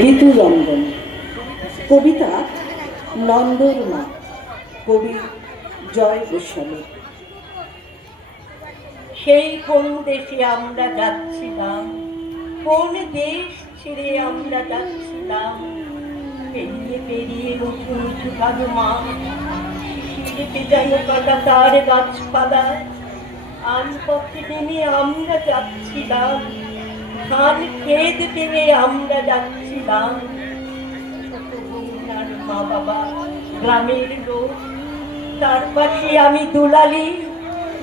ঋতুরঙ্গন কবিতা নন্দর মা, কবি জয় গোস্বামী। সেই কোন দেশে আমরা যাচ্ছিলাম, কোন দেশ ছেড়ে আমরা যাচ্ছিলাম, পেরিয়ে পেরিয়ে উঁচু উঁচু কালো মাঠ, শিশিরে যেন কাটা তার গাছপালায়, আল পথে নেমে আমরা যাচ্ছিলাম, ধান ক্ষেত পেরে আমরা যাচ্ছিলাম। ছোট বোন আর মা বাবা গ্রামের লোক, তার পাশে আমি দুলালি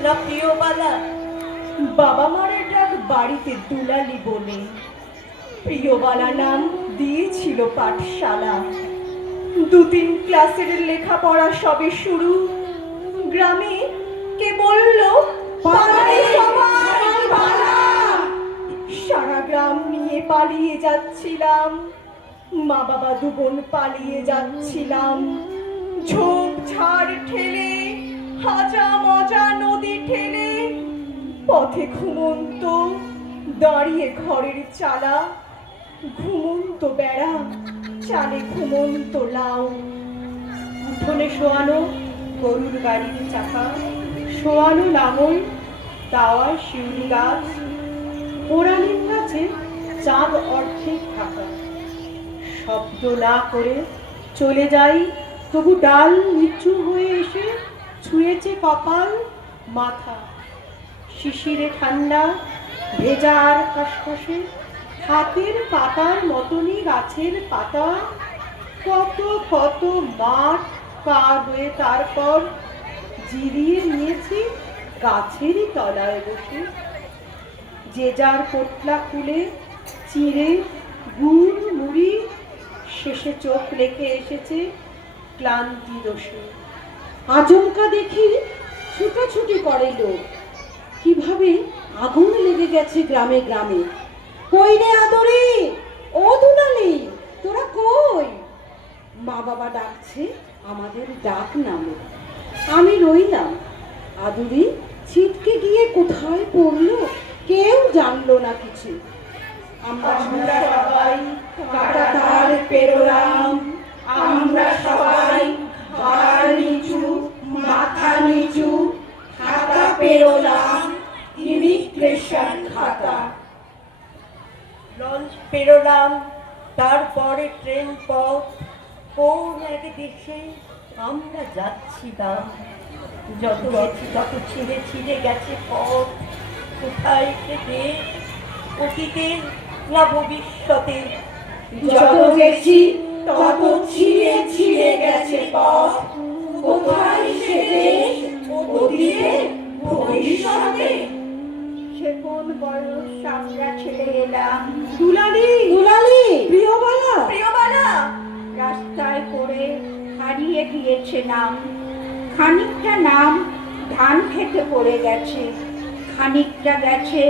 না প্রিয়বালা। বাবা মারা ডাক বাড়িতে দুলালি বলে, প্রিয়বালা নাম দিয়েছিল পাঠশালা। 2-3 ক্লাসের লেখাপড়া সবে শুরু, গ্রামে কে বলল সারা গ্রাম নিয়ে পালিয়ে যাচ্ছিলাম, মা বাবা দুবোন পালিয়ে যাচ্ছিলাম। ঝোপ ঝাড় ঠেলে, হাজা মজা নদী ঠেলে, পথে ঘুমন্ত দাঁড়িয়ে ঘরের চালা, ঘুমন্ত বেড়া চালে ঘুমন্ত লাউ। উঠোনে শোয়ানো গরুর গাড়ির চাকা, শোয়ানো লাঙল, তাওয়া শিউলি গাছ, পোড়ালির কাছে চাঁদ অর্ধেক ঢাকা। শব্দ না করে চলে যাই, তবু ডাল নিচু হয়ে এসে ছুঁয়েছে কপাল মাথা। শিশিরে ঠান্ডা ভেজা আর খসখসে, হাতের পাতার মতনই গাছের পাতা। কত কত মাঠ পার হয়ে তারপর জিরিয়ে নিয়েছি গাছেরই তলায় বসে। যে যার পোটলা খুলে চিঁড়ে গুড় মুড়ি, শেষে চোখ রেখে এসেছে ক্লান্তি দোষে। আচমকা দেখি ছুটাছুটি করে লোক, কিভাবে আগুন লেগে গেছে গ্রামে গ্রামে। কই রে আদরে, ও দুলালি, তোরা কই? মা বাবা ডাকছে আমাদের ডাক নামে। আমি রইলাম, আদুরি ছিটকে গিয়ে কোথায় পড়লো কেউ জানলো না কিছু। আমরা সবাই কাটা তার পেরোলাম, আমরা সবাই ঘাড় নিচু মাথা নিচু খাতা পেরোলাম, ইমিগ্রেশন খাতা। লঞ্চ পেরোলাম, তারপরে ট্রেন পথ, কোন এক দেশে আমরা যাচ্ছিলাম। যত গেছি তত ছিঁড়ে ছিঁড়ে গেছে পথ, কোথায় সে দেশ, অতীতে না ভবিষ্যতে। যত গেছি তত ছিঁড়ে ছিঁড়ে গেছে পথ, কোথায় সে দেশ, অতীতে ভবিষ্যতে। সে কোন বয়স আমরা ছেড়ে এলাম, দুলালি দুলালি, প্রিয়বালা প্রিয়বালা। রাস্তায় পড়ে হারিয়ে গিয়েছে নাম, খানিকটা নাম ধান খেতে পড়ে গেছে, খানিকটা গেছে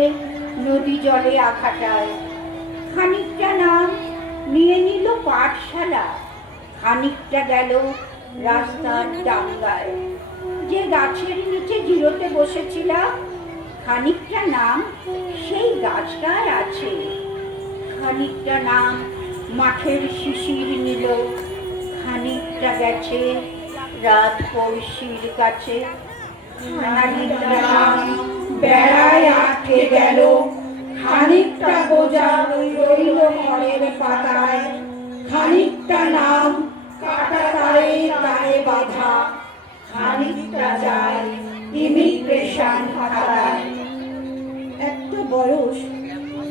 নদী জলে আখাটায়, খানিকটা নাম নিয়ে নিল পাঠশালা, খানিকটা গেল রাস্তার ডাঙ্গায়। যে গাছের নিচে জিরোতে বসেছিলাম, খানিকটা নাম সেই গাছটায় আছে, খানিকটা নাম মাঠের শিশির নিল, খানিকটা গেছে রাত পড়শির কাছে, খানিকটা নাম বেড়ায় আটকে গেল, খানিকটা বোঝা রইল ঘরের পাতায়, খানিকটা নাম কাটা তারে তারে বাঁধা, খানিকটা যায় ইমিগ্রেশন খাতায়। একটা বয়স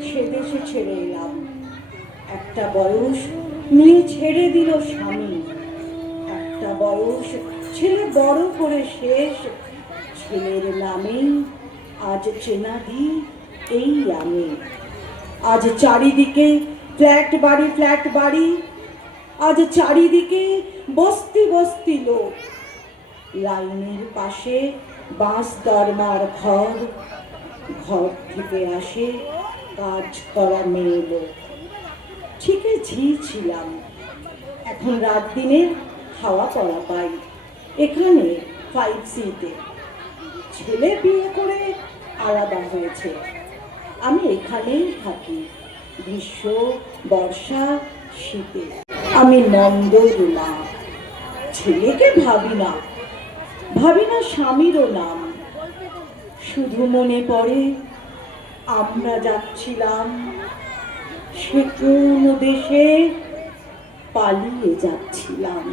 সে দেশে ছেড়ে এলাম, একটা বয়স নিয়ে ছেড়ে দিল স্বামী, একটা বয়স ছেলে বড় করে শেষ, ছেলের নামেই আজ চেনা দি এই আমি। আজ চারিদিকে ফ্ল্যাট বাড়ি ফ্ল্যাট বাড়ি, আজ চারিদিকে বস্তি বস্তি লোক, লাইনের পাশে বাঁশ দরমার ঘর, ঘর থেকে আসে কাজ করা মেয়ে লোক। ঠিকই ছিলাম, এখন রাত দিনে খাওয়া পড়া পাই এখানে 5C-তে। ছেলে বিয়ে করে আলাদা হয়েছে, আমি এখানেই থাকি। গ্রীষ্ম বর্ষা শীতে। আমি নন্দর না, ছেলেকে ভাবি না, ভাবি না স্বামীরও নাম। শুধু মনে পড়ে আমরা যাচ্ছিলাম সে কোন দেশে, পালিয়ে যাচ্ছিলাম।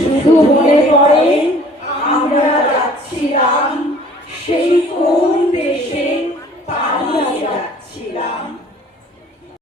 শুধু মনে পড়ে